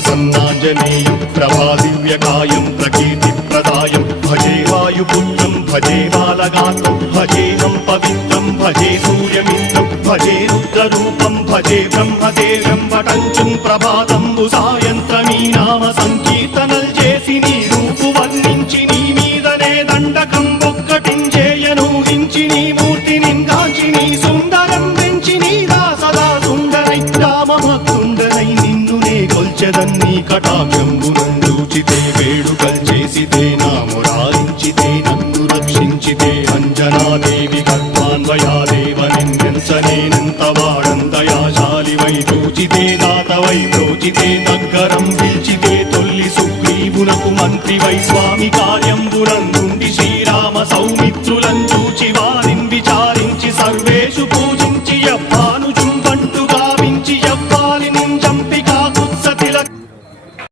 प्रसन्नाञ्जनेयं प्रभादिव्यकायं प्रकीर्तिप्रदायं भजे वायुपुत्रं भजे बालगात्रं भजेऽहं पवित्रं भजे सूर्यमित्रं भजे रुद्ररूपं भजे ब्रह्मदेव्यं वटञ्चं ప్రభాతంబు సాయంత్రమీ నామ సంకీర్తనల్ చేసి నీ రూపు వర్ణించి నీ మీదనే దండకం ఒక్కటించేయనూహించి నీ మూర్తిని గాంచి నీ సుందరం పెంచి నీ దాసదా సుందరై రామభక్తుండనై నిన్నునే కొల్చెదన్ని కటాక్షంబునందూచితే వేడుకల్ చేసితే నా మురారించితే నన్ను రక్షించితే అంజనాదేవి గర్భాన్వయాదేవ నిందించనేనంత వాడందయాశాలివై చూచితే దాతవై ప్రోచితే దగ్గరం పిలిచితే తొల్లి సుగ్రీవునకు మంత్రివై స్వామి కార్యంబునందుండి శ్రీరామ సౌమిత్రులను చూచి వారి